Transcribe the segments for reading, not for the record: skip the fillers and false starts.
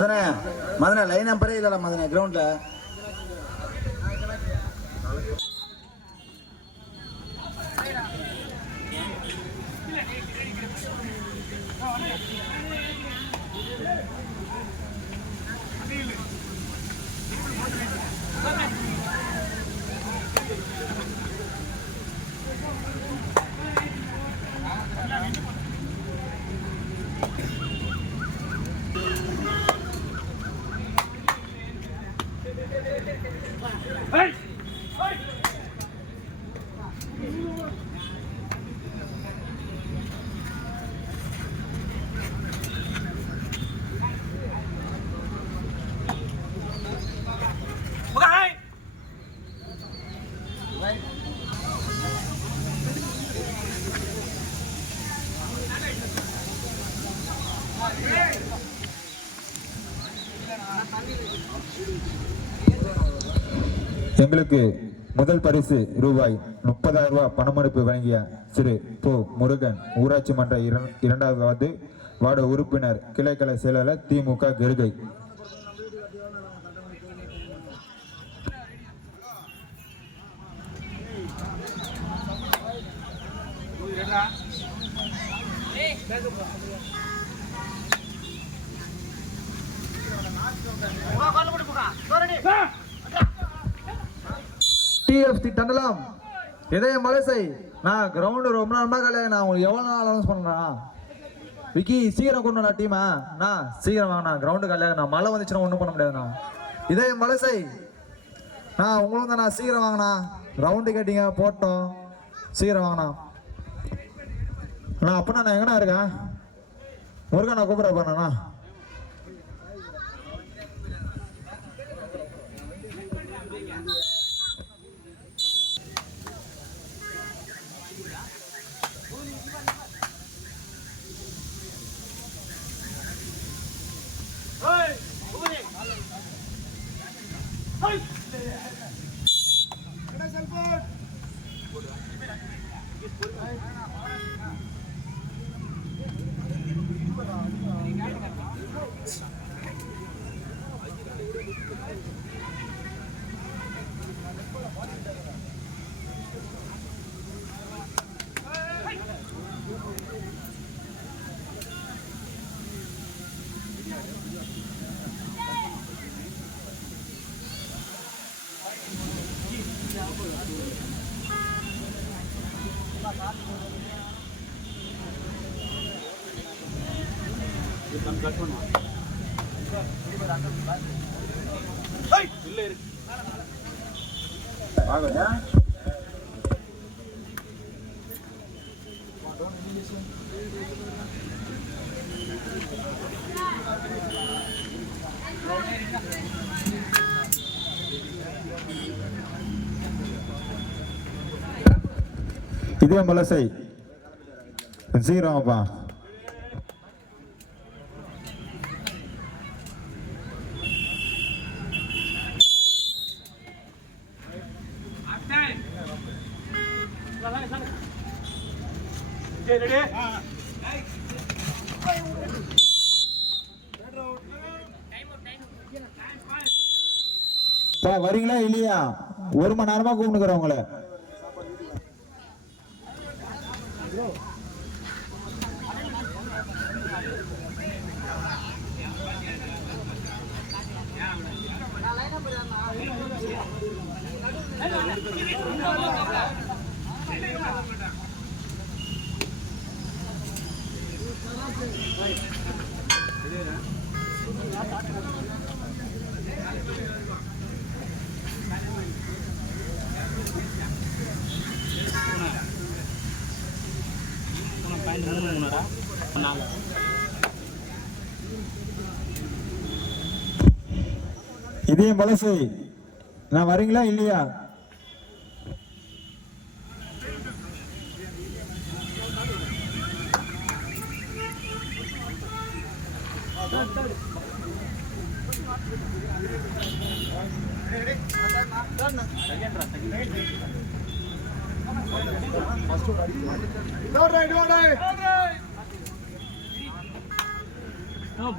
மதன line நம்பரே இல்லடா மதன கிரவுண்ட்ல. எங்களுக்கு முதல் பரிசு ரூபாய் 30,000 பணமளிப்பு வழங்கிய திரு போ முருகன், ஊராட்சி மன்ற 2வது வார்டு உறுப்பினர், கிளைக்கலை செயலாளர், திமுக கெருகை. டிஎஃப்சி தண்டலாம் இதய மலைசை. நான் கிரவுண்டு ரொம்ப நேரமாக கலையா, நான் உங்களுக்கு எவ்வளோ நாள் அனௌன்ஸ் பண்ணுறேன். விக்கி சீக்கிரம் கொண்டு டீமா, நான் சீக்கிரம் வாங்கண்ணா. கிரவுண்டு கலையாக நான் மழை வந்துச்சுன்னா ஒன்றும் பண்ண முடியாதுண்ணா. இதய மலைசை நான் உங்களுக்கு தான் நான் சீக்கிரம் வாங்கினா. ரவுண்டு கேட்டீங்க போட்டோம், சீக்கிரம் வாங்கினா. நான் அப்பனா நான் எங்கண்ணா இருக்கேன்? முருகன் நான் கூப்பிட போறேண்ணா. இதே மலசை சீக்கிரமாப்பா. வரீங்களா இல்லையா? 1 மணி நேரமா கூப்பிட்டுக்கிறேன் உங்களை. இதே மலசை நான் வரீங்களா இல்லையா?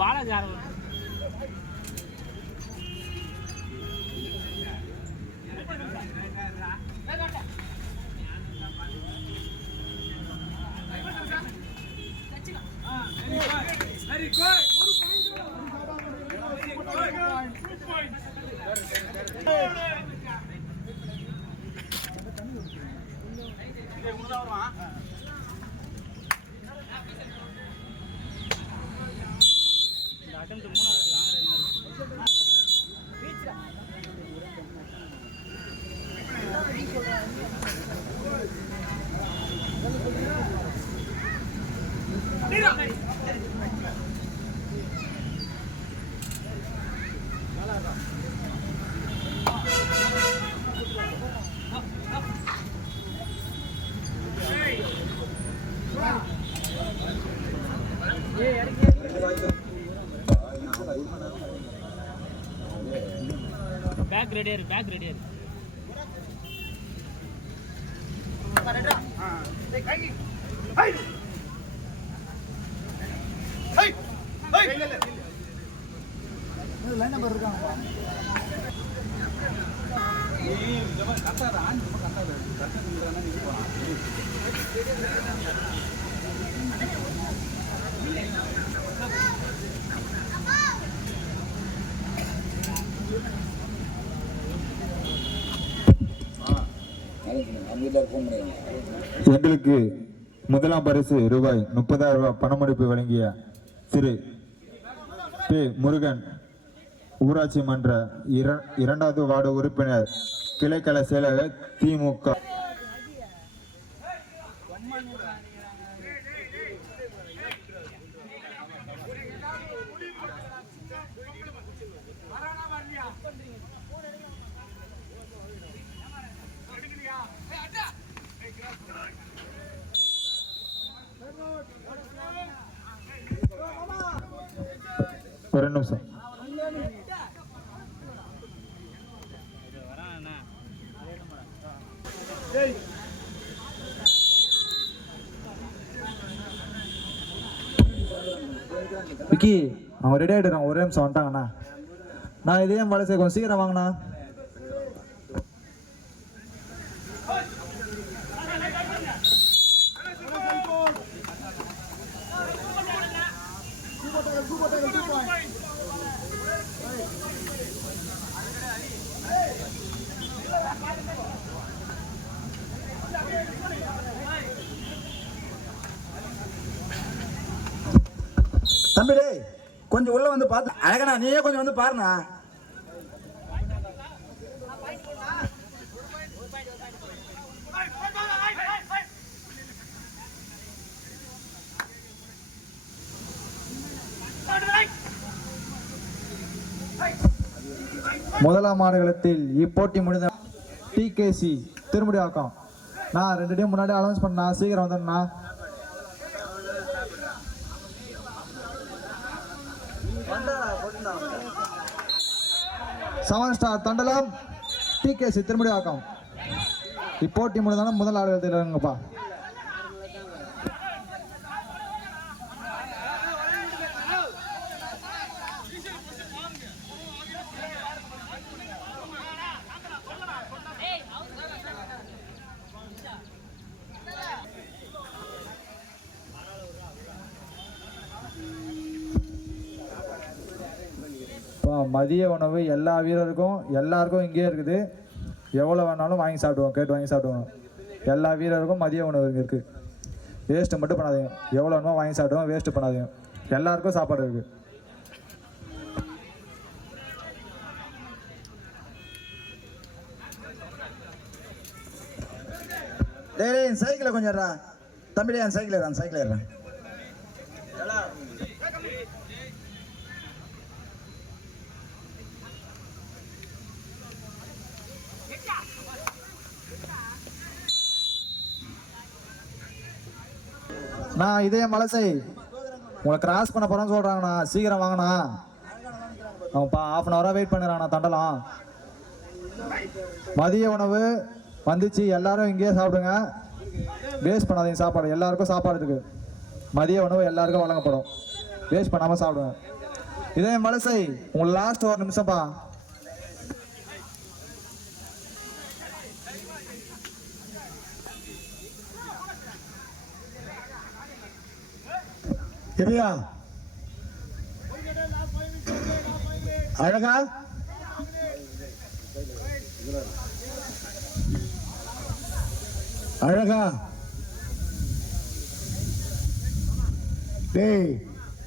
बाला जा रहा है பேக் ரெடியா இருக்கு பேக் ரெடியா இருக்கு லைன் நம்பர் இருக்காங்க எங்களுக்கு முதலாம் பரிசு ரூபாய் 30,000 பணமளிப்பு வழங்கிய திரு பி. முருகன் ஊராட்சி மன்ற இரண்டாவது வார்டு உறுப்பினர் கிளைக்கழக செயலாளர் திமுக. ஒரு நிமிஷம். விக்கி அவன் ரெடி ஆகிடுறான், ஒரே நிமிஷம் வந்துட்டாங்கண்ணா. நான் இதே வேலை செய்ய கொஞ்சம் சீக்கிரம் வாங்கண்ணா. தம்பி டேய் கொஞ்சம் உள்ள வந்து பார்த்து அழகண்ணா, நீயே கொஞ்சம் வந்து பாருண்ணா. முதலாம் ஆடுகளத்தில் இப்போட்டி முடிந்த டிகேசி திருமுடியாக்கம். நான் 2 டே முன்னாடி அனௌன்ஸ் பண்ணா, சீக்கிரம் வந்துடுண்ணா. Seven star Thandalam TKC Thirumudiyakkam. இப்போட்டி முடிந்தாலும் முதல் ஆடுகளத்தில் இருங்கப்பா. மதிய உணவு எல்லா வீரருக்கும் எல்லாருக்கும் இங்கேயே இருக்குது. எவ்வளோ வேணாலும் வாங்கி சாப்பிடுவோம், கேட்டு வாங்கி சாப்பிடுவோம். எல்லா வீரருக்கும் மதிய உணவு இங்கே இருக்குது. வேஸ்ட்டு மட்டும் பண்ணாதீங்க. எவ்வளோ வேணுமோ வாங்கி சாப்பிடுவோம், வேஸ்ட்டு பண்ணாதீங்க. எல்லாருக்கும் சாப்பாடு இருக்குது. டேய் என் சைக்கிளை கொஞ்சம் ஏறா தம்பி. டே என் சைக்கிள் ஏறான், சைக்கிள் ஏறான். நான் இதே மலசை உங்களை கிராஸ் பண்ண போகிறேன்னு சொல்கிறாங்கண்ணா. சீக்கிரம் வாங்கண்ணா. அவன்ப்பா ½ hour வெயிட் பண்ணுறாங்கண்ணா. தண்டலாம் மதிய உணவு வந்துச்சு, எல்லாரும் இங்கேயே சாப்பிடுங்க. வேஸ்ட் பண்ணாதீங்க சாப்பாடு. எல்லாருக்கும் சாப்பாடு இருக்குது. மதிய உணவு எல்லாருக்கும் வழங்கப்படும். வேஸ்ட் பண்ணாமல் சாப்பிடுங்க. இதே மலசை உங்களை லாஸ்ட் 1 நிமிஷம்ப்பா. சரியா அழகா? அழகா டேய்,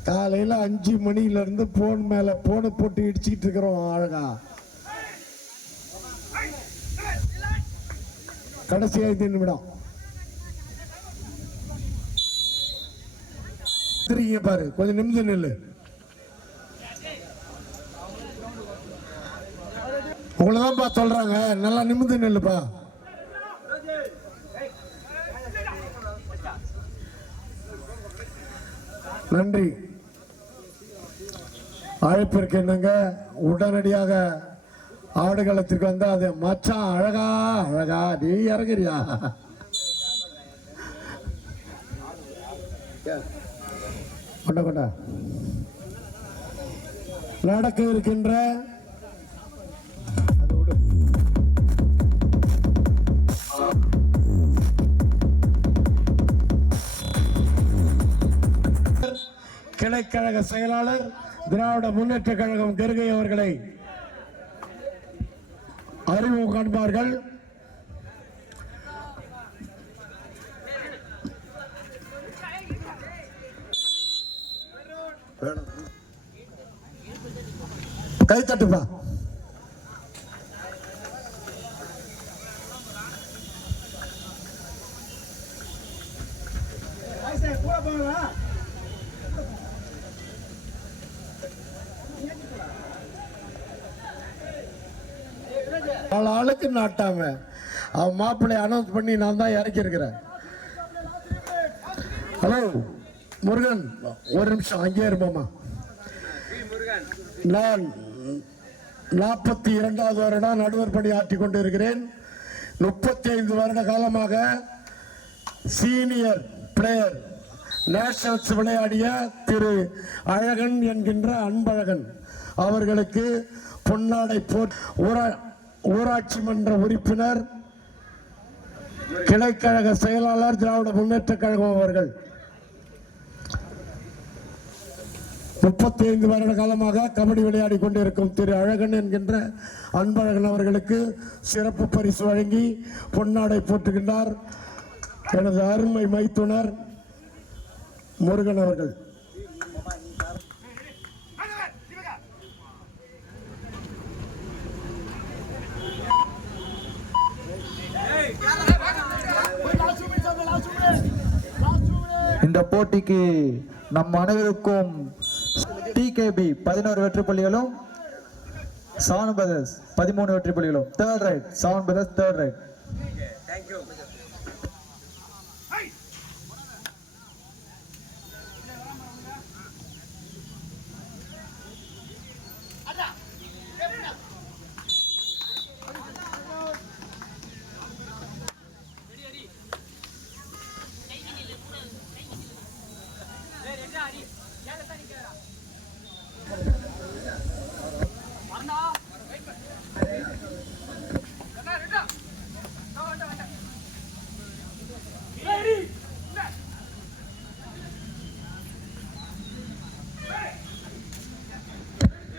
காலையில 5 மணில இருந்து போன் மேல போனை போட்டு இடிச்சுக்கிட்டு இருக்கிறோம். அழகா கடைசி 5 நிமிடம் பாரு. கொஞ்சம் நிமிஷம் நில்லு. உங்களதான்ப்பா சொல்றாங்க, நல்லா நிமிந்து நில்லுப்பா. நன்றி. அழைப்பிற்கு என்னங்க உடனடியாக ஆடுகளத்திற்கு வந்து அது மச்சான் அழகா அழகா நீ இறங்குறியா? கொண்ட கொண்ட நடக்க இருக்கின்ற கிளைக்கழக செயலாளர் திராவிட முன்னேற்ற கழகம் கருகை அவர்களை அறிமுகம் காண்பார்கள். கைத்தட்டுப்பா. ஆளுக்கு நாட்டாம அவன் மாப்பிள்ளை அனௌன்ஸ் பண்ணி நான் தான் இறக்கி இருக்கிறேன். ஹலோ முருகன், ஒரு நிமிஷம் அங்கே இருப்போமா. நான் 42வது வருடம் நடுவர் பணி ஆற்றிக் கொண்டிருக்கிறேன். 35 வருட காலமாக சீனியர் பிளேயர் நேஷனல்ஸ் விளையாடிய திரு அழகன் என்கின்ற அன்பழகன் அவர்களுக்கு பொன்னாடை ஊராட்சி மன்ற உறுப்பினர் கிளைக்கழக செயலாளர் திராவிட முன்னேற்ற கழகம் அவர்கள் 35 வருட காலமாக கபடி விளையாடி கொண்டிருக்கும் திரு அழகன் என்கின்ற அன்பழகன் அவர்களுக்கு சிறப்பு பரிசு வழங்கி பொன்னாடை போட்டுகின்றார் எனது அருமை மைத்துனர் முருகன் அவர்கள். இந்த போட்டிக்கு நம் அனைவருக்கும் டிகேபி 11 வெற்றி புள்ளிகளும், சான் பிரதர்ஸ் 13 வெற்றி புள்ளிகளும். தேர்ட் ரைட் சான் பிரதர்ஸ், தேர்ட் ரைட்.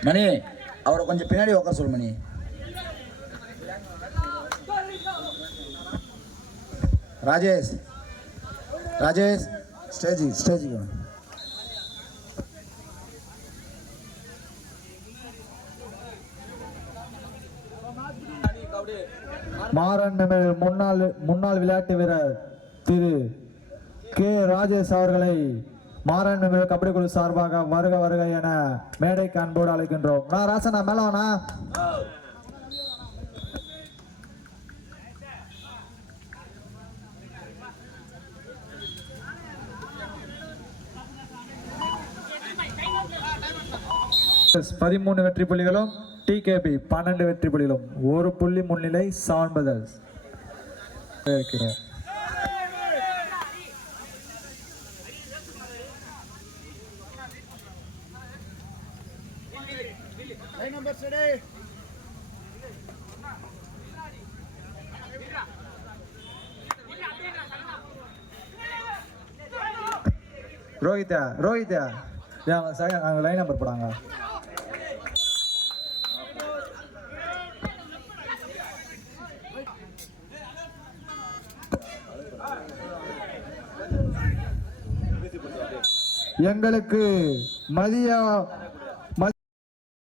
மணி, அவரை கொஞ்சம் பின்னாடி உட்கார சொல்லு மணி. ராஜேஷ், ராஜேஷ் ஸ்டேஜுக்கு மாறன் முன்னாள் விளையாட்டு வீரர் திரு கே ராஜேஷ் அவர்களை மாறன் கபடி குழு சார்பாக வருக வருக என மேடைக்கு அன்போடு அழைக்கின்றோம். நான் ராசனா மேலானா வெற்றி புள்ளிகளும், டிகேபி 12 வெற்றி புள்ளிகளும், 1 புள்ளி முன்னிலை சான் பிரதர்ஸ் இருக்கிறோம். ரோஹிதா அங்க லைன் நம்பர் போடாங்க. எங்களுக்கு மதிய